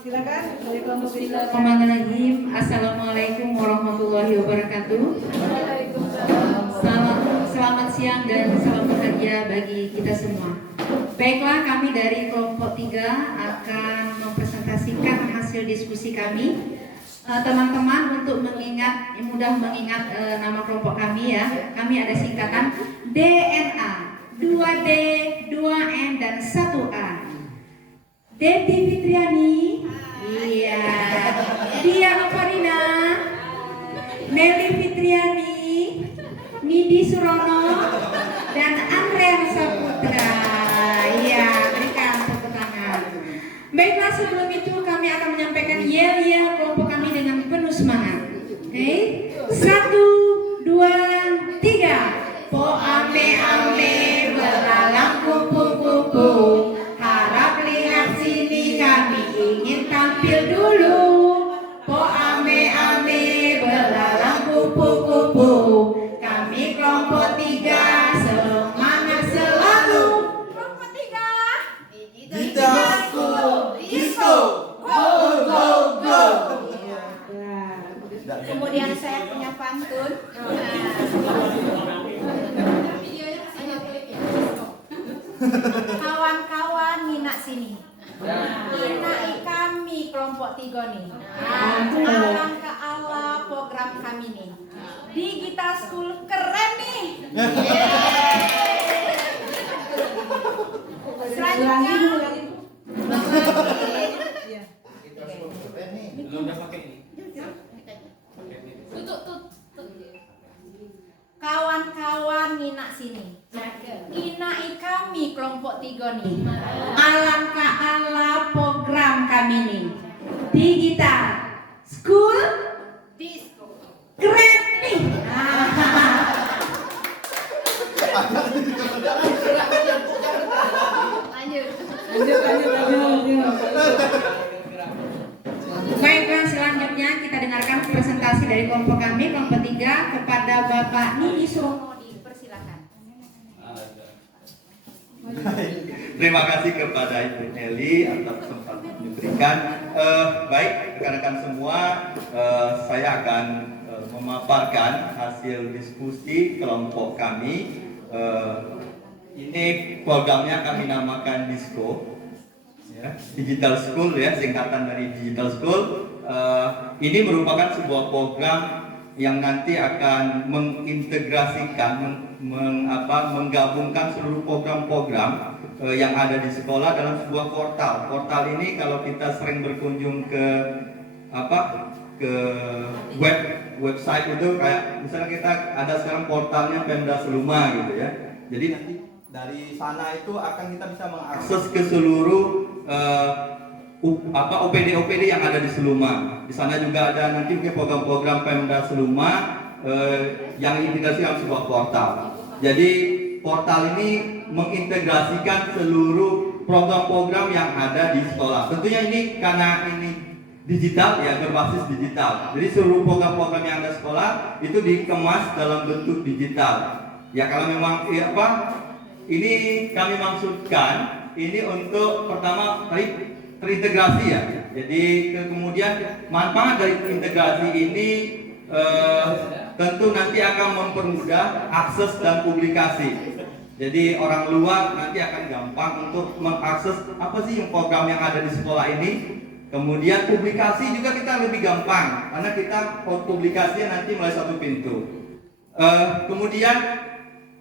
Silakan. Bismillahirrahmanirrahim. Assalamualaikum warahmatullahi wabarakatuh. Selamat siang dan salam bahagia bagi kita semua. Baiklah, kami dari kelompok 3 akan mempresentasikan hasil diskusi kami. Teman-teman, untuk mudah mengingat nama kelompok kami ya. Kami ada singkatan DNA, 2D, 2N dan 1A. Devi Fitriani, iya, Diana Farina, Nelly Fitriani, Nidi Surono, dan Andrea Saputra. Iya, berikan tepuk tangan. Baiklah, sebelum itu kami akan menyampaikan yel-yel kelompok kami dengan penuh semangat. Oke, 1, 2, 3. Po ame ame belalang kupu-kupu. Harap lihat sini, kami ingin tampil dulu. Po ame ame belalang kupu-kupu. Kami kelompok 3 semangat selalu. Kelompok 3 Digital School Disco, go go go. Kemudian saya punya pantun. Kawan-kawan minak sini. Minai kami kelompok 3 nih. Alangkah ala program kami nih. Digital School keren nih. Selanjutnya kawan-kawan minak sini. Minai kami kelompok 3 nih. Alangkah ala program kami nih. Digital School Disco keren nih. Baiklah, selanjutnya kita dengarkan presentasi dari kelompok kami, kelompok 3, kepada Bapak Nidi Surono. Dipersilakan. Terima kasih kepada Ibu Nelly atas kesempatan diberikan. Baik, rekan-rekan semua, saya akan memaparkan hasil diskusi kelompok kami. Ini programnya kami namakan Disco, ya, Digital School ya, singkatan dari Digital School. Ini merupakan sebuah program yang nanti akan mengintegrasikan, menggabungkan seluruh program-program yang ada di sekolah dalam sebuah portal. Portal ini kalau kita sering berkunjung ke website itu, kayak misalnya kita ada sekarang portalnya Pemda Seluma gitu ya. Jadi nanti dari sana itu akan kita bisa mengakses ke seluruh OPD yang ada di Seluma. Di sana juga ada nanti program-program Pemda Seluma yang integrasi dalam sebuah portal. Jadi portal ini mengintegrasikan seluruh program-program yang ada di sekolah. Tentunya ini karena ini digital ya, berbasis digital. Jadi seluruh program-program yang ada di sekolah itu dikemas dalam bentuk digital. Ya kalau memang ini kami maksudkan ini untuk pertama terintegrasi ya. Jadi kemudian manfaat dari integrasi ini tentu nanti akan mempermudah akses dan publikasi. Jadi orang luar nanti akan gampang untuk mengakses apa sih yang program yang ada di sekolah ini. Kemudian publikasi juga kita lebih gampang karena kita publikasinya nanti melalui satu pintu. Kemudian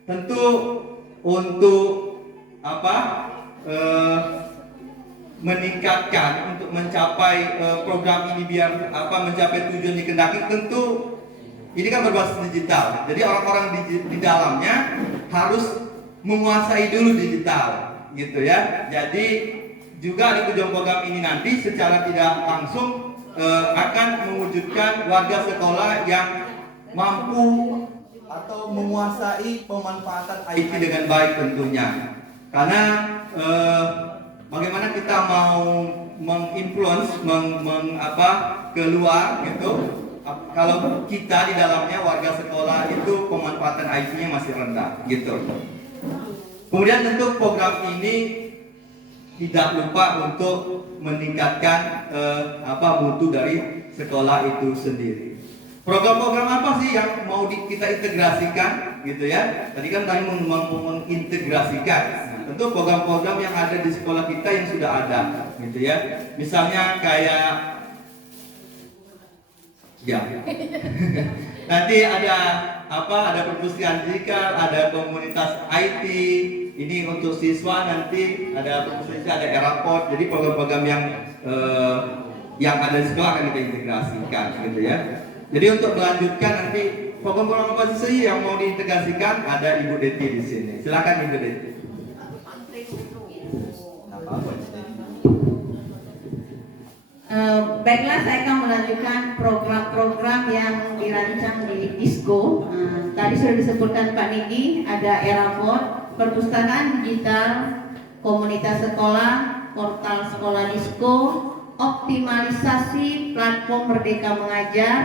tentu untuk meningkatkan untuk mencapai program ini biar mencapai tujuan dikehendaki, tentu ini kan berbasis digital. Jadi orang-orang di dalamnya harus menguasai dulu digital, gitu ya. Jadi juga di tujuan program ini nanti secara tidak langsung akan mewujudkan warga sekolah yang mampu atau menguasai pemanfaatan IT dengan baik tentunya. Karena bagaimana kita mau menginfluence keluar gitu, kalau kita di dalamnya warga sekolah itu pemanfaatan IT-nya masih rendah gitu. Kemudian tentu program ini tidak lupa untuk meningkatkan mutu dari sekolah itu sendiri. Program-program apa sih yang mau kita integrasikan gitu ya? Tadi kan kami mengintegrasikan. Nah, tentu program-program yang ada di sekolah kita yang sudah ada gitu ya. Misalnya kayak ya. Nanti ada ada perpustakaan digital, ada komunitas IT. Ini untuk siswa nanti ada perpustakaan, ada Eraport. Jadi program-program yang ada di sekolah akan kita integrasikan gitu ya. Jadi untuk melanjutkan nanti program-program apa sih yang mau diintegrasikan, ada Ibu Deti di sini. Silakan Ibu Deti. Baiklah, saya akan melanjutkan program-program yang dirancang di Disko. Tadi sudah disebutkan Pak Nidi, ada Eraport, perpustakaan digital, komunitas sekolah, portal sekolah Disko, optimalisasi platform Merdeka Mengajar,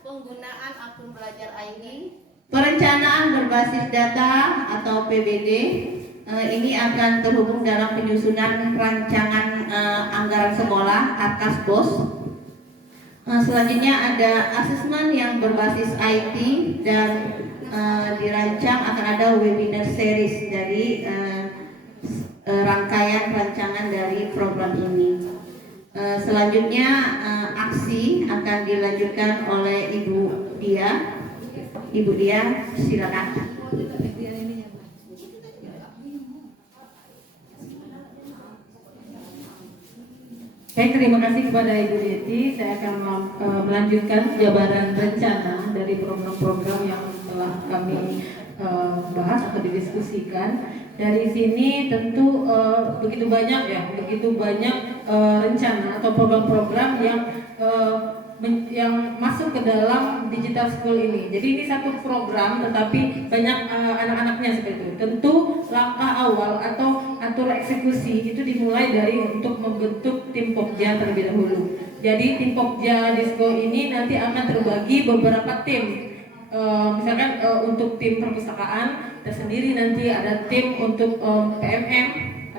penggunaan akun belajar ID, perencanaan berbasis data atau PBD. Ini akan terhubung dalam penyusunan rancangan anggaran sekolah (AKASBOS). Selanjutnya ada asesmen yang berbasis IT dan dirancang akan ada webinar series dari rangkaian rancangan dari program ini. Selanjutnya aksi akan dilanjutkan oleh Ibu Dia. Ibu Dia, silakan. Baik, terima kasih kepada Ibu Deti. Saya akan melanjutkan jabaran rencana dari program-program yang telah kami bahas atau didiskusikan. Dari sini tentu begitu banyak rencana atau program-program yang masuk ke dalam digital school ini. Jadi ini satu program tetapi banyak anak-anaknya seperti itu. Tentu langkah awal atau atur eksekusi itu dimulai dari untuk membentuk tim Pokja terlebih dahulu. Jadi tim Pokja Disko ini nanti akan terbagi beberapa tim. Misalkan untuk tim perpustakaan tersendiri, nanti ada tim untuk PMM,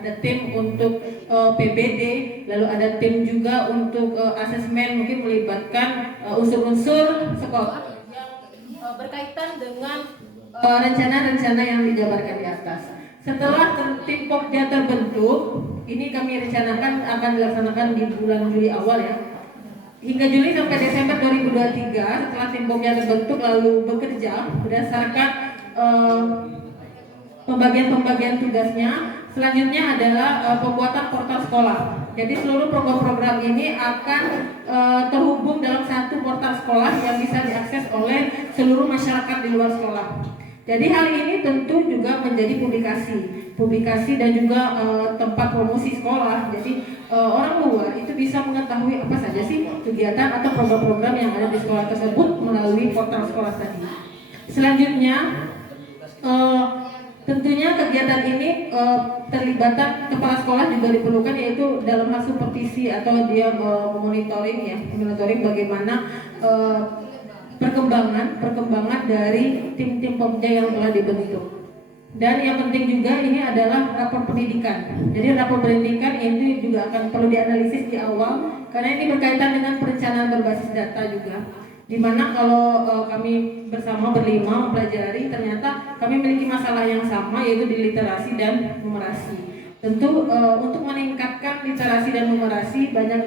ada tim untuk PBD, lalu ada tim juga untuk asesmen, mungkin melibatkan unsur-unsur sekolah yang berkaitan dengan rencana-rencana yang dijabarkan di atas. Setelah tim Pokja terbentuk, ini kami rencanakan akan dilaksanakan di bulan Juli awal ya. Hingga Juli sampai Desember 2023, setelah tim Pokja terbentuk lalu bekerja berdasarkan pembagian tugasnya. Selanjutnya adalah pembuatan portal sekolah. Jadi seluruh program-program ini akan terhubung dalam satu portal sekolah yang bisa diakses oleh seluruh masyarakat di luar sekolah. Jadi hal ini tentu juga menjadi publikasi dan juga tempat promosi sekolah. Jadi orang luar itu bisa mengetahui apa saja sih kegiatan atau program-program yang ada di sekolah tersebut melalui portal sekolah tadi. Selanjutnya tentunya kegiatan ini terlibatan kepala sekolah juga diperlukan, yaitu dalam hal supervisi atau dia monitoring bagaimana perkembangan dari tim-tim Pokja yang telah dibentuk. Dan yang penting juga ini adalah rapor pendidikan. Jadi rapor pendidikan ini juga akan perlu dianalisis di awal karena ini berkaitan dengan perencanaan berbasis data juga. Dimana kalau kami bersama berlima mempelajari, ternyata kami memiliki masalah yang sama, yaitu di literasi dan numerasi. Tentu untuk meningkatkan literasi dan numerasi banyak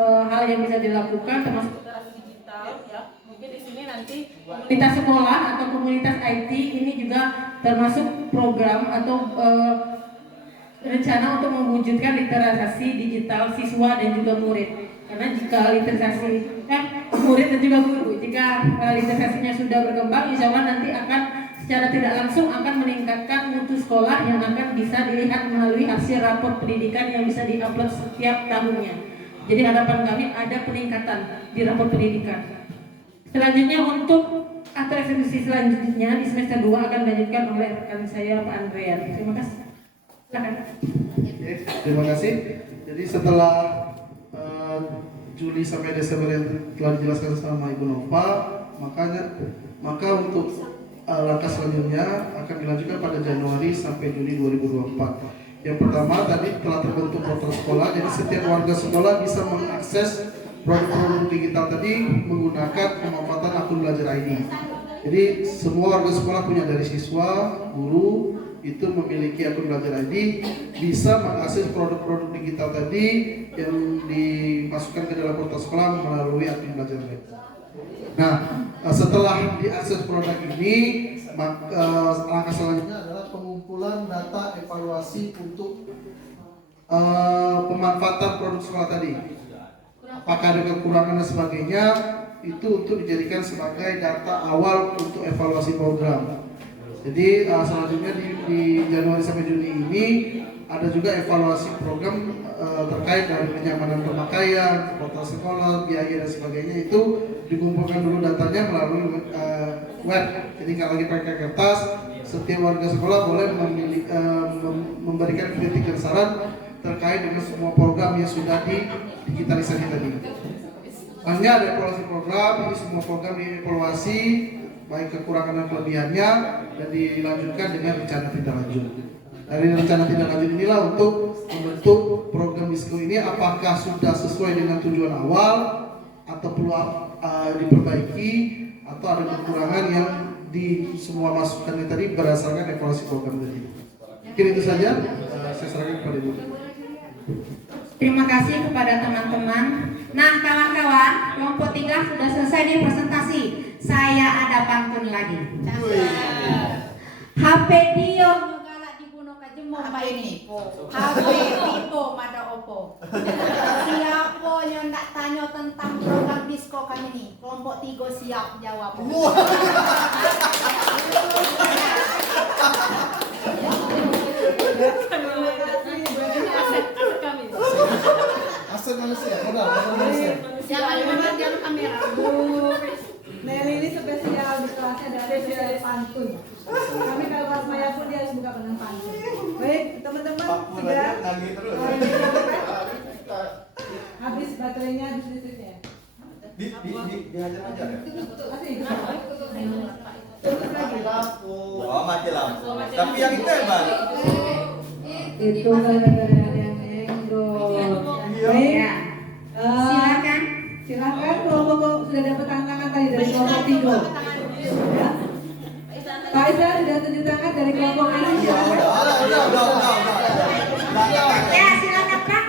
hal yang bisa dilakukan, termasuk literasi digital ya. Mungkin di sini nanti komunitas sekolah atau komunitas IT ini juga termasuk program atau rencana untuk mewujudkan literasi digital siswa dan juga murid. Karena jika literasi murid dan juga guru, jika literasinya sudah berkembang, insya Allah nanti akan secara tidak langsung akan meningkatkan mutu sekolah yang akan bisa dilihat melalui hasil rapor pendidikan yang bisa diupload setiap tahunnya. Jadi harapan kami ada peningkatan di rapor pendidikan. Selanjutnya untuk atur eksekusi selanjutnya di semester 2 akan dilanjutkan oleh rekan saya Pak Andrean. Terima kasih. Silakan. Oke, terima kasih. Jadi setelah Juli sampai Desember yang telah dijelaskan sama Ibu Nova, maka untuk langkah selanjutnya akan dilanjutkan pada Januari sampai Juni 2024. Yang pertama tadi telah terbentuk sekolah. Jadi setiap warga sekolah bisa mengakses produk-produk digital tadi menggunakan pemanfaatan akun Belajar ID. Jadi semua warga sekolah punya, dari siswa, guru itu memiliki akun Belajar ID, bisa mengakses produk-produk digital tadi yang dimasukkan ke dalam portal sekolah melalui akun Belajar ID. Nah, setelah diakses produk ini, langkah selanjutnya adalah pengumpulan data evaluasi untuk pemanfaatan produk sekolah tadi. Apakah ada kekurangan dan sebagainya, itu untuk dijadikan sebagai data awal untuk evaluasi program. Jadi selanjutnya di Januari sampai Juni ini ada juga evaluasi program terkait dari kenyamanan pemakaian, portal sekolah, biaya dan sebagainya, itu dikumpulkan dulu datanya melalui web. Jadi nggak lagi pakai kertas, setiap warga sekolah boleh memberikan kritik dan saran terkait dengan semua program yang sudah digitalisasi tadi. Hanya ada evaluasi program, ini semua program dievaluasi, baik kekurangan dan kelebihannya, dan dilanjutkan dengan rencana tindak lanjut. Dari rencana tindak lanjut inilah untuk membentuk program Disko ini apakah sudah sesuai dengan tujuan awal atau perlu diperbaiki, atau ada kekurangan yang di semua masukannya tadi berdasarkan evaluasi program tadi. Mungkin itu saja, saya serahkan kepada Ibu. Terima kasih kepada teman-teman. Nah kawan-kawan, kelompok 3 sudah selesai nih presentasi. Saya ada pantun lagi. HP Dio galak dibunuh ka jemur Mbak ini. HP Vivo mada opo. Siapa yang nak tanya tentang program Disko kami ini? Kelompok 3 siap jawab. Aset manusia, modal manusia. Jangan kamera. Nelly ini spesial di kelasnya dari pantun. Kami kalau kelas Maya pun dia harus buka dengan pantun. Baik, teman-teman sudah habis baterainya, habis listriknya. Dihajar aja ya. Masih. Oh, mati lampu. Tapi yang itu hebat. Itu gara-gara ada yang nenggol. Baik. Ya. Silakan. Silakan kelompok sudah dapat tantangan tadi dari kelompok 3. Ya. Pak Isa sudah tunjuk tangan dari kelompok ini. Ya silakan Pak.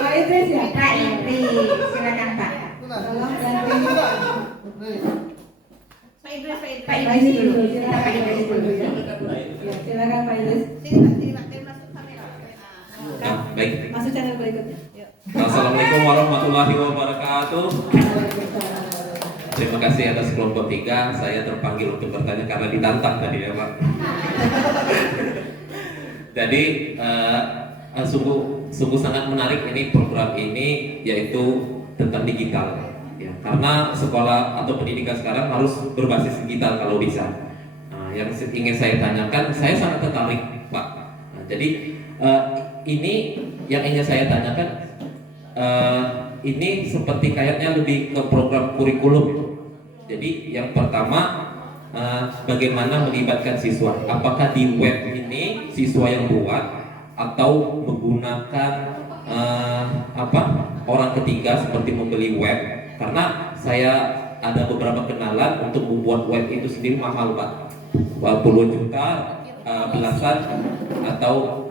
Pak Idris ya. Pak Idris, silakan Pak. Tolong ganti. Pak Idris dulu. Kita Pak Idris dulu ya. Ya, silakan Pak Idris. Baik. Masuk channel berikutnya. Yuk. Assalamualaikum warahmatullahi wabarakatuh. Terima kasih atas kelompok 3. Saya terpanggil untuk bertanya karena ditantang tadi ya Pak. Jadi sungguh sangat menarik ini program ini, yaitu tentang digital. Ya, karena sekolah atau pendidikan sekarang harus berbasis digital kalau bisa. Yang ingin saya tanyakan, saya sangat tertarik Pak. Jadi ini yang ingin saya tanyakan, ini seperti kayaknya lebih ke program kurikulum. Jadi yang pertama, bagaimana melibatkan siswa? Apakah di web ini siswa yang buat atau menggunakan orang ketiga seperti membeli web? Karena saya ada beberapa kenalan untuk membuat web itu sendiri mahal Pak, puluhan juta, belasan, atau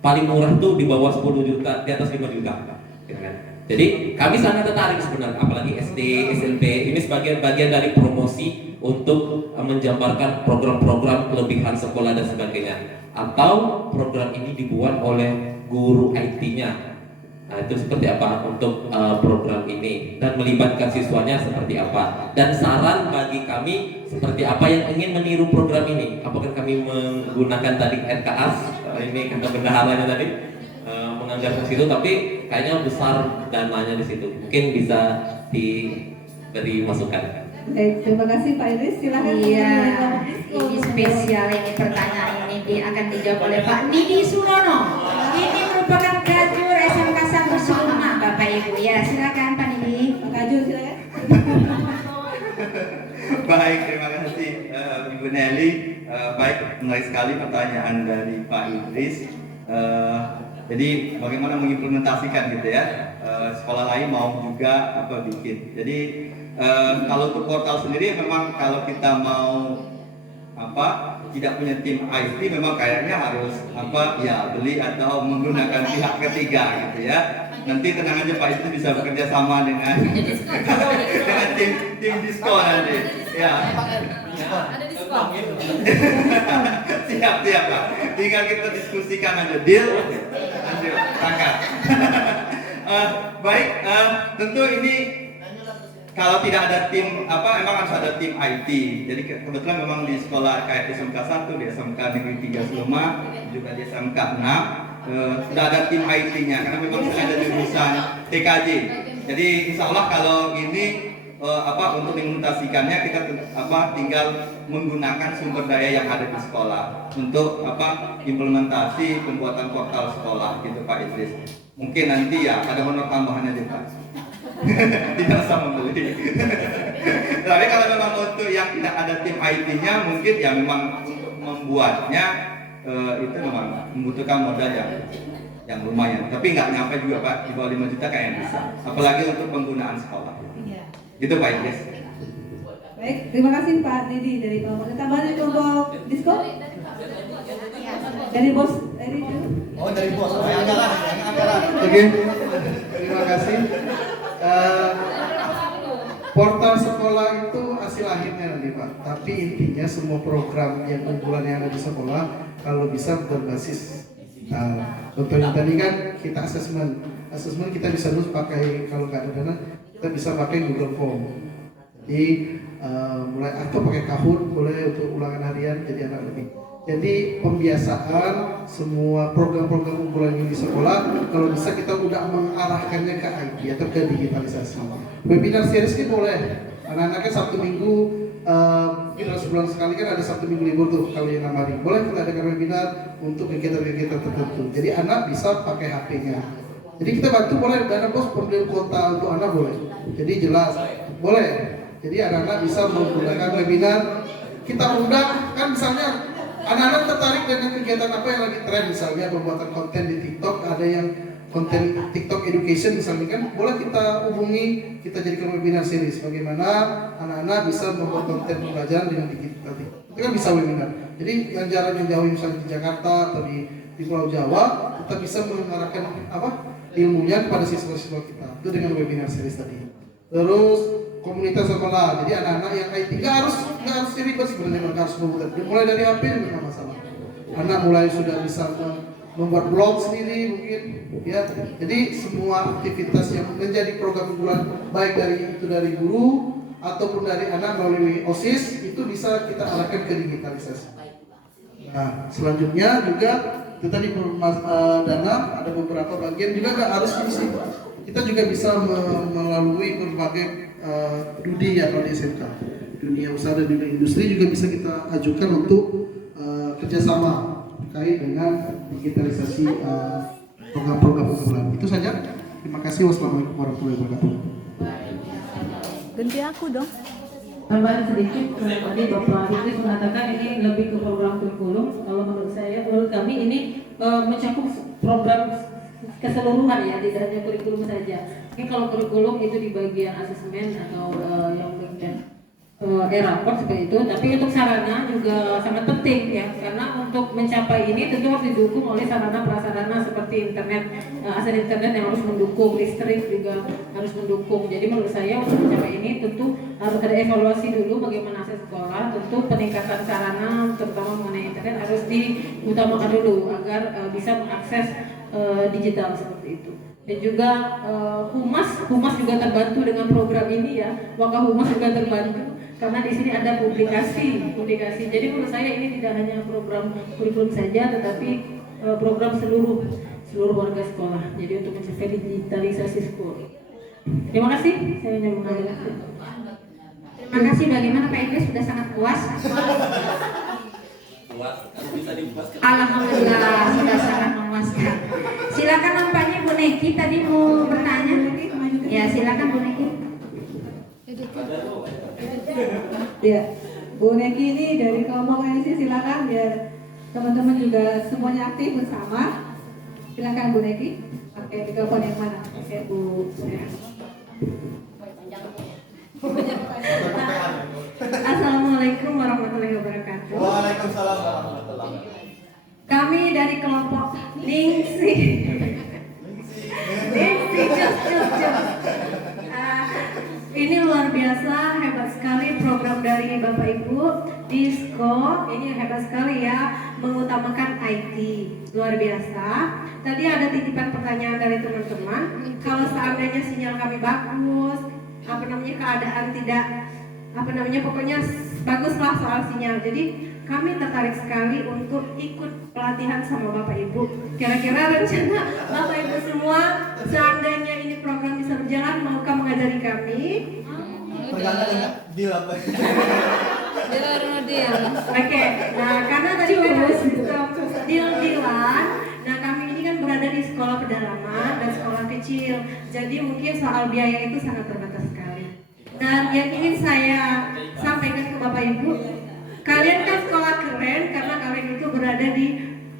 paling murah tuh di bawah 10 juta, di atas 5 juta. Gitu kan? Jadi kami sangat tertarik sebenarnya, apalagi SD, SMP ini sebagai bagian dari promosi untuk menjabarkan program-program kelebihan sekolah dan sebagainya. Atau program ini dibuat oleh guru IT-nya. Nah, itu seperti apa untuk program ini, dan melibatkan siswanya seperti apa, dan saran bagi kami seperti apa yang ingin meniru program ini. Apakah kami menggunakan tadi RKAS, ini kata bendaharanya tadi, menganggarkan situ, tapi kayaknya besar dananya di situ. Mungkin bisa diberi masukan. Baik, terima kasih Pak Idris. Silakan. Iya, ini spesial ini pertanyaan ini akan dijawab oleh Pak Nidi Surono. Ini merupakan graduate SMK 1 Sulma, Bapak Ibu. Ya, silakan Pak Nidi. Pak Kajur silakan. Baik, terima kasih Ibu Nelly. Baik, menarik sekali pertanyaan dari Pak Idris. Jadi bagaimana mengimplementasikan gitu ya, sekolah lain mau juga bikin. Jadi kalau untuk portal sendiri memang kalau kita mau tidak punya tim IT memang kayaknya harus beli atau menggunakan pihak ketiga gitu ya. Nanti tenang aja Pak, itu bisa bekerja sama dengan dengan tim diskon nanti. Ya. Ada diskon. Siap Pak. Tinggal kita diskusikan aja, deal. Lanjut, tangkap. Baik, tentu ini kalau tidak ada tim emang harus ada tim IT. Jadi kebetulan memang di sekolah kayak di SMK 1, di SMK Negeri 3 Seluma, juga di SMK 6 sudah ada tim IT-nya karena memang sudah ada jurusan TKJ. Jadi insya Allah kalau ini untuk mengimplementasikannya kita tinggal menggunakan sumber daya yang ada di sekolah untuk implementasi pembuatan portal sekolah gitu Pak Idris. Mungkin nanti ya ada honor tambahannya deh Pak. Tidak usah membeli. Tapi kalau memang untuk yang tidak ada tim IT-nya mungkin ya memang untuk membuatnya itu memang membutuhkan modal yang lumayan. Tapi nggak nyampe juga Pak, di bawah 5 juta kayaknya bisa. Apalagi untuk penggunaan sekolah. Iya. Gitu Pak Idris. Baik, terima kasih Pak Didi dari kelompok. Tambahan dari kelompok disko? Dari bos dari Oh dari bos, yang anggaran. Oke, terima kasih. Portal sekolah itu hasil akhirnya nanti Pak. Tapi intinya semua program yang unggulan yang ada di sekolah kalau bisa berbasis digital. Contohnya tadi kan kita asesmen kita bisa terus pakai, kalau nggak ada dana kita bisa pakai Google Form. Jadi mulai atau pakai Kahoot boleh untuk ulangan harian jadi anak lebih. Jadi pembiasaan semua program-program unggulan yang di sekolah kalau bisa kita udah mengarahkannya ke IT atau ke digitalisasi. Webinar series ini boleh. Anak-anaknya Sabtu Minggu kita sebulan sekali kan ada Sabtu Minggu libur tuh kalau yang 6 hari. Boleh kita adakan webinar untuk kegiatan-kegiatan tertentu. Jadi anak bisa pakai HP-nya. Jadi kita bantu boleh dana bos per kuota untuk anak boleh. Jadi jelas boleh. Jadi anak-anak bisa menggunakan webinar. Kita undang kan misalnya anak-anak tertarik dengan kegiatan apa yang lagi tren, misalnya pembuatan konten di TikTok, ada yang konten TikTok education misalnya kan, boleh kita hubungi, kita jadikan webinar series bagaimana anak-anak bisa membuat konten pembelajaran dengan digital. Itu kan bisa webinar. Jadi yang jarak yang jauh misalnya di Jakarta atau di Pulau Jawa, kita bisa mengarahkan ilmunya kepada siswa-siswa kita. Itu dengan webinar series tadi. Terus komunitas sekolah, jadi anak-anak yang IT nggak harus ribet sebenarnya, nggak harus komputer. Mulai dari HP nggak masalah. Anak mulai sudah bisa membuat blog sendiri mungkin, ya. Jadi semua aktivitas yang menjadi program unggulan baik dari guru ataupun dari anak melalui OSIS itu bisa kita arahkan ke digitalisasi. Nah, selanjutnya juga itu tadi dana ada beberapa bagian juga nggak harus diisi. Kita juga bisa melalui berbagai DUDI ya kalau di SMK, dunia usaha dan dunia industri juga bisa kita ajukan untuk kerjasama terkait dengan digitalisasi program-program unggulan. Itu saja. Terima kasih. Wassalamualaikum warahmatullahi wabarakatuh. ganti aku dong. Tambahan sedikit, tadi Bapak Idris mengatakan ini lebih ke program kurikulum. Kalau menurut kami ini mencakup program keseluruhan ya, tidak hanya kurikulum saja. Mungkin kalau kurikulum itu di bagian asesmen atau yang bagian raport seperti itu, tapi untuk sarana juga sangat penting ya, karena untuk mencapai ini tentu harus didukung oleh sarana prasarana seperti internet, akses internet yang harus mendukung, listrik juga harus mendukung. Jadi menurut saya untuk mencapai ini tentu harus ada evaluasi dulu bagaimana akses sekolah, tentu peningkatan sarana terutama mengenai internet harus diutamakan dulu agar bisa mengakses digital seperti itu. Dan juga humas juga terbantu dengan program ini ya. Humas juga terbantu karena di sini ada publikasi. Jadi menurut saya ini tidak hanya program kurikulum saja, tetapi program seluruh warga sekolah. Jadi untuk mencapai digitalisasi sekolah. Terima kasih. Saya hanya menambahkan. Terima kasih. Bagaimana Pak Idris, sudah sangat puas? Alhamdulillah sudah sangat memuaskan. Silakan nampaknya Bu Neki tadi mau bertanya. Ya silakan Bu Neki. Ya, Bu Neki ini dari kelompok NC, silakan biar teman-teman juga semuanya aktif bersama. Silakan Bu Neki, pakai mikrofon yang mana? Pakai Bu Surya. Assalamualaikum warahmatullahi wabarakatuh. Waalaikumsalam warahmatullahi wabarakatuh. Kami dari kelompok Ningsi. Ningsi, cus. Ini luar biasa, hebat sekali program dari Bapak Ibu Disko. Ini hebat sekali ya, mengutamakan IT. Luar biasa. Tadi ada titipan pertanyaan dari teman-teman. Kalau seandainya sinyal kami bagus, keadaan tidak pokoknya baguslah soal sinyal. Jadi kami tertarik sekali untuk ikut pelatihan sama Bapak Ibu. Kira-kira rencana Bapak Ibu semua, seandainya ini program bisa berjalan, maukah mengajari kami? Tergantung dengan deal apa. Oke, nah karena tadi kan deal-dealan, nah kami ini kan berada di sekolah pedalaman dan sekolah kecil, jadi mungkin soal biaya itu sangat terbatas sekali. Dan yang ingin saya sampaikan ke Bapak Ibu, kalian kan sekolah keren karena kalian itu berada di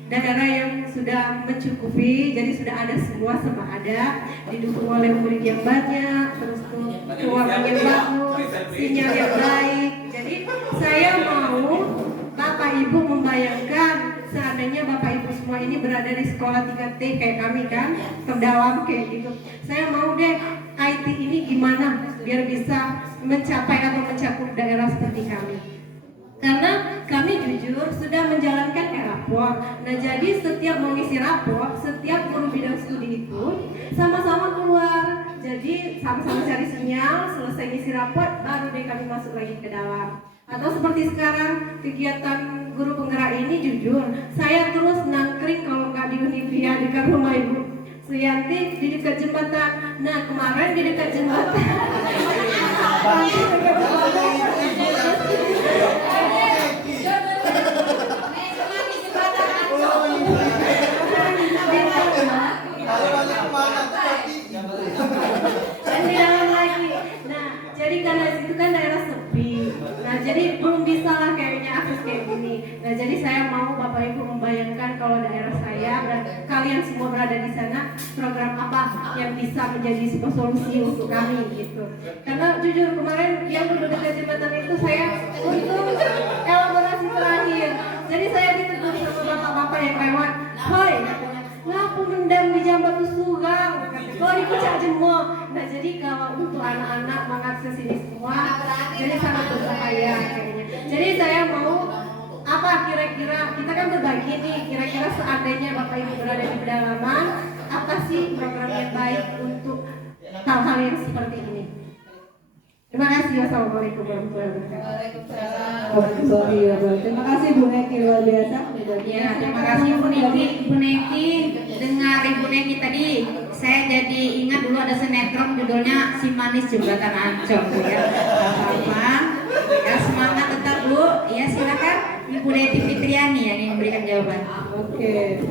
daerah yang sudah mencukupi, jadi sudah ada semua serba ada, didukung oleh murid yang banyak, terus tuh keuangan yang bagus, sinyal yang baik. Jadi saya mau Bapak Ibu membayangkan seandainya Bapak Ibu semua ini berada di sekolah 3T kayak kami kan, terdalam kayak gitu. Saya mau deh IT ini gimana biar bisa mencapai atau mencakup daerah seperti kami. Karena kami jujur sudah menjalankan rapor. Nah jadi setiap mengisi rapor, setiap guru bidang studi itu sama-sama keluar. Jadi sama-sama cari sinyal, selesai ngisi rapor, baru deh kami masuk lagi ke dalam. Atau seperti sekarang kegiatan guru penggerak ini jujur, saya terus nangkring kalau nggak di Univia dekat rumah Ibu Suyanti di dekat jembatan. Nah kemarin di dekat jembatan. Nah, jadi karena itu kan daerah sepi. Nah, jadi belum bisa lah kayaknya akses kayak gini. Nah, jadi saya mau Bapak Ibu membayangkan kalau daerah saya dan kalian semua berada di sana, program apa yang bisa menjadi sebuah solusi untuk kami gitu. Karena jujur kemarin yang duduk dekat jembatan itu saya untuk elaborasi terakhir. Jadi saya ditegur sama bapak-bapak yang lewat. Hoi, ngapu mendam di jambatu sugang, kalau dikucak jemur. Nah jadi kalau untuk anak-anak mengakses ini semua, jadi sangat berbahaya kayaknya. Jadi saya mau apa kira-kira, kita kan berbagi nih, kira-kira seandainya Bapak Ibu berada di pedalaman, apa sih program yang baik untuk hal-hal yang seperti ini. Terima kasih. Wassalamualaikum warahmatullahi wabarakatuh. Terima kasih Bu Neki, luar biasa. Ya, terima kasih Bu Neki. Dengar Ibu Neki tadi, saya jadi ingat dulu ada sinetron judulnya Si Manis Jembatan Ancol ya. Apa? Ya semangat tetap Bu. Ya silakan Ibu Neti Fitriani yang ingin memberikan jawaban. Oke.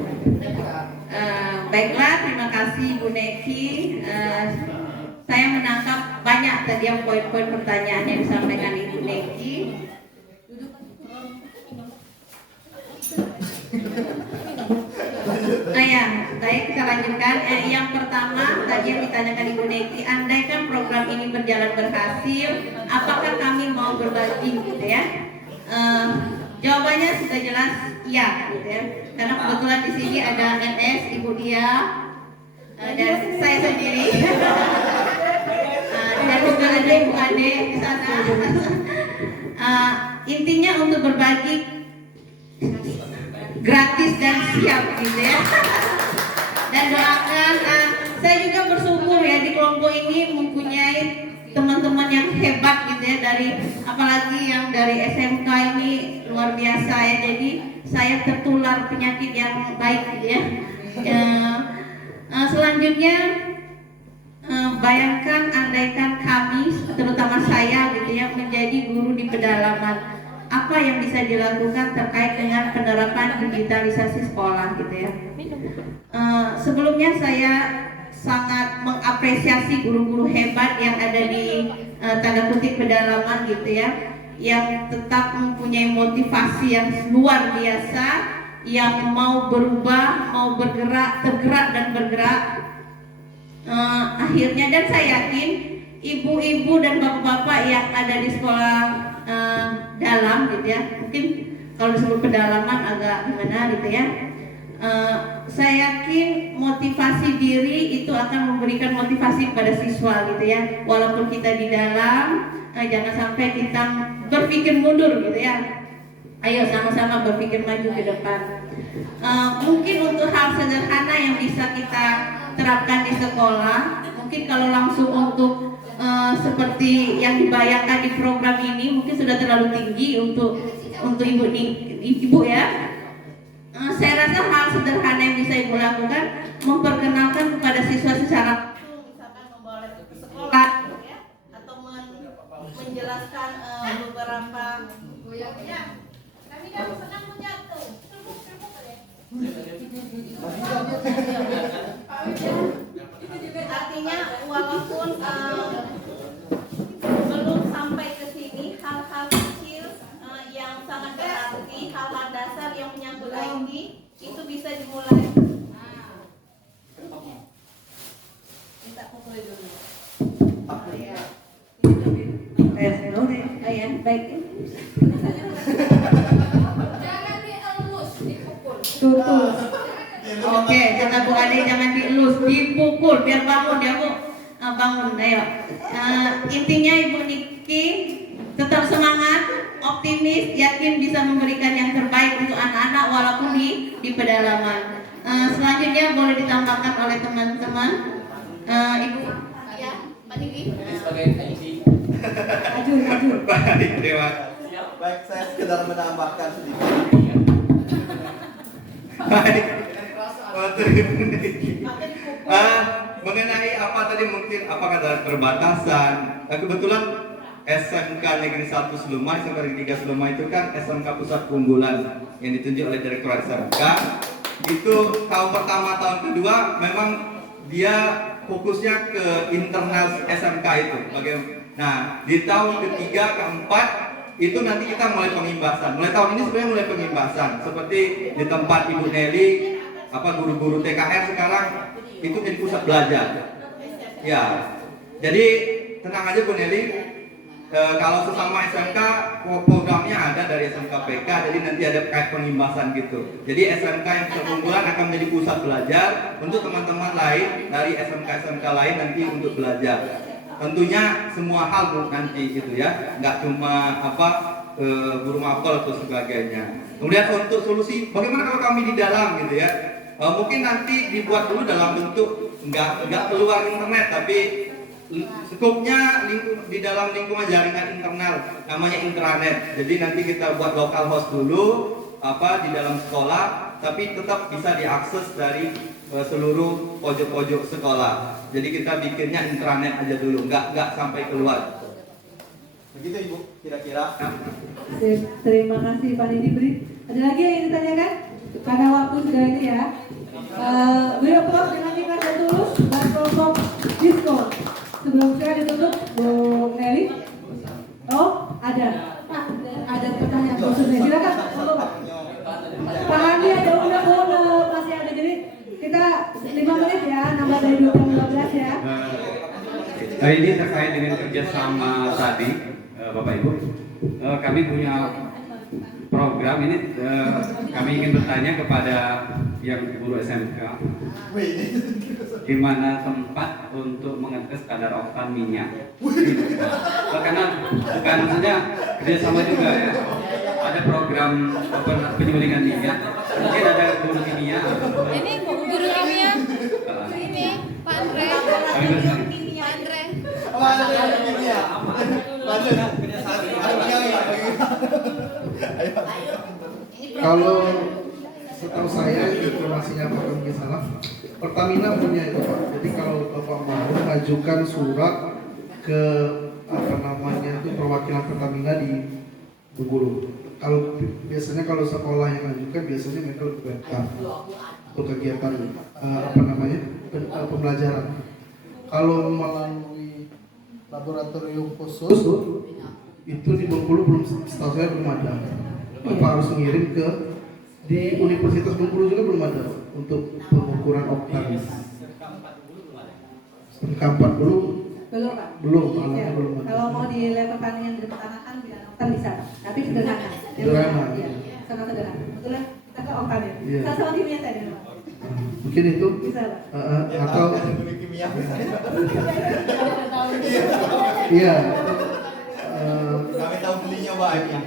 Baiklah, terima kasih Bu Neki. Saya menangkap banyak tadi yang poin-poin pertanyaan yang disampaikan Ibu Neki. Nah ya, baik kita lanjutkan. Yang pertama tadi yang ditanyakan Ibu Neki, andaikan program ini berjalan berhasil, apakah kami mau berbagi gitu ya? Jawabannya sudah jelas iya gitu ya. Karena kebetulan di sini ada NS, Ibu Dia, dan saya sendiri. Dan juga ada Ibu Ade di sana. Intinya untuk berbagi gratis dan siap gitu ya. Dan doakan, saya juga bersyukur ya di kelompok ini mempunyai teman-teman yang hebat gitu ya, dari apalagi yang dari SMK ini luar biasa ya. Jadi saya tertular penyakit yang baik gitu ya. Selanjutnya bayangkan andaikan kami, terutama saya gitu ya, menjadi guru di pedalaman, apa yang bisa dilakukan terkait dengan penerapan digitalisasi sekolah gitu ya. Sebelumnya saya sangat mengapresiasi guru-guru hebat yang ada di tanda kutip pedalaman gitu ya, yang tetap mempunyai motivasi yang luar biasa yang mau berubah, mau bergerak, tergerak dan bergerak. Akhirnya, dan saya yakin ibu-ibu dan bapak-bapak yang ada di sekolah dalam gitu ya, mungkin kalau disebut pedalaman agak gimana gitu ya, saya yakin motivasi diri itu akan memberikan motivasi kepada siswa gitu ya. Walaupun kita di dalam, jangan sampai kita berpikir mundur gitu ya. Ayo sama-sama berpikir maju ke depan. Mungkin untuk hal sederhana yang bisa kita terapkan di sekolah, mungkin kalau langsung untuk seperti yang dibayangkan di program ini mungkin sudah terlalu tinggi untuk ibu ya. Saya rasa hal sederhana yang bisa ibu lakukan, memperkenalkan kepada siswa secara misalkan membawa ke sekolah ya, atau menjelaskan beberapa kami kan senang menjatuh. Artinya walaupun belum sampai ke sini, hal-hal kecil yang sangat berarti, hal-hal dasar yang menyangkut IT itu bisa dimulai. Minta pukul dulu. Baik. Jangan dielus, dipukul. Tutul. Oke, kata Bu Ade jangan dielus, dipukul biar bangun ya Bu. Bangun, ayo. Intinya Ibu Niki tetap semangat, optimis, yakin bisa memberikan yang terbaik untuk anak-anak walaupun di pedalaman. Selanjutnya boleh ditambahkan oleh teman-teman. Ibu, ya, Pak Niki. Sebagai MC. Maju. Baik, terima Baik, saya sekedar menambahkan sedikit. Baik. Mengenai apa tadi, mungkin apakah ada perbatasan. Kebetulan SMK Negeri 1 Seluma, SMK Negeri 3 Seluma itu kan SMK pusat keunggulan yang ditunjuk oleh Direktorat SMK. Itu tahun pertama, tahun kedua memang dia fokusnya ke internal SMK itu. Nah, di tahun ketiga, keempat itu nanti kita mulai pengimbasan. Mulai tahun ini sebenarnya mulai pengimbasan. Seperti di tempat Ibu Nelly, guru-guru TKR sekarang itu jadi pusat belajar. Ya, jadi tenang aja Bu Nelly. Kalau sesama SMK programnya ada dari SMK PK, jadi nanti ada kayak pengimbasan gitu. Jadi SMK yang terunggulan akan menjadi pusat belajar untuk teman-teman lain dari SMK lain nanti untuk belajar. Tentunya semua hal Bu nanti gitu ya, nggak cuma guru mapel atau sebagainya. Kemudian untuk solusi, bagaimana kalau kami di dalam gitu ya? Mungkin nanti dibuat dulu dalam bentuk nggak keluar internet, tapi skupnya di dalam lingkungan jaringan internal, namanya intranet. Jadi nanti kita buat local host dulu di dalam sekolah, tapi tetap bisa diakses dari seluruh pojok-pojok sekolah. Jadi kita bikinnya intranet aja dulu, nggak sampai keluar. Begitu Ibu, kira-kira. Terima kasih Pak Nidi Bri. Ada lagi yang ingin ditanyakan? Karena waktu sudah ini ya. Beliau terus dinyanyikan dan tulus dan kelompok disco. Sebelum saya ditutup, Bu Nelly. Oh, ada pertanyaan khususnya. Silakan. Pak Andi ada undang-undang masih ada, jadi kita 5 menit ya, nambah dari 12 ya. Ini terkait dengan kerjasama tadi, Bapak Ibu. Kami punya program ini. Kami ingin bertanya kepada yang guru SMK, di mana tempat untuk mengetes kadar oktan minyak. Karena bukan maksudnya kerjasama juga ya. Ada program penyulingan minyak. Mungkin ada guru kimia. Ini guru kimia. Ini Pak Andre. Kami bersama. Pak Andre. Kalau setahu saya informasinya Pak Kami salah, Pertamina punya itu Pak. Jadi kalau Bapak mau mengajukan surat ke perwakilan Pertamina di Bengkulu. Kalau biasanya kalau sekolah yang mengajukan biasanya mereka lebih welcome untuk kegiatan pembelajaran. Kalau melalui laboratorium khusus itu di Bengkulu setahu saya belum ada. Bapak harus mengirim ke Di Universitas Bengkulu juga belum ada untuk pengukuran oktan. Angka 4 belum. Belum Pak? Belum, Ya. alatnya belum ada. Kalau mau di lab pertanian di pertanakan bilang oktan bisa, tapi sederhana. Sederhana. Iya, sangat sederhana. Betul kita ke oktan ya. Iya. Sama kimia tadi Pak. Mungkin itu Bisa Pak. atau kimia iya. Kami tahu belinya banyak.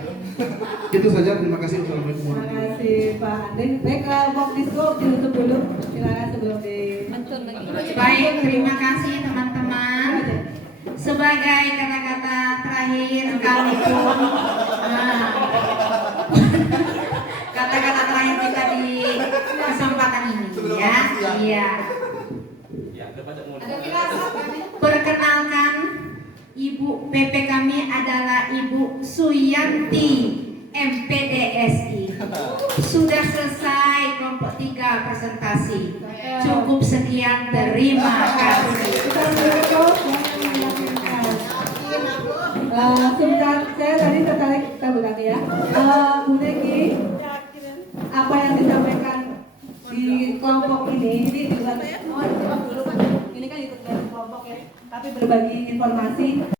Itu saja, terima kasih. Assalamualaikum Terima warahmatullahi kasih Pak Andin. Baiklah, box disco ditutup dulu. Silakan sebelum di. Baik, terima kasih teman-teman. Sebagai kata-kata terakhir kami pun kata-kata terakhir kita di kesempatan ini ya. Iya. Perkenalkan, Ibu PP kami adalah Ibu Suyanti MPDSI. Sudah selesai kelompok 3 presentasi. Cukup sekian, terima kasih. Kita menutup dan melanjutkan. Sebentar, saya tadi tertarik kita bertanya ya. Bu Neki, apa yang disampaikan di kelompok ini di luar ini kan ikut dari kelompok ya, tapi berbagi informasi.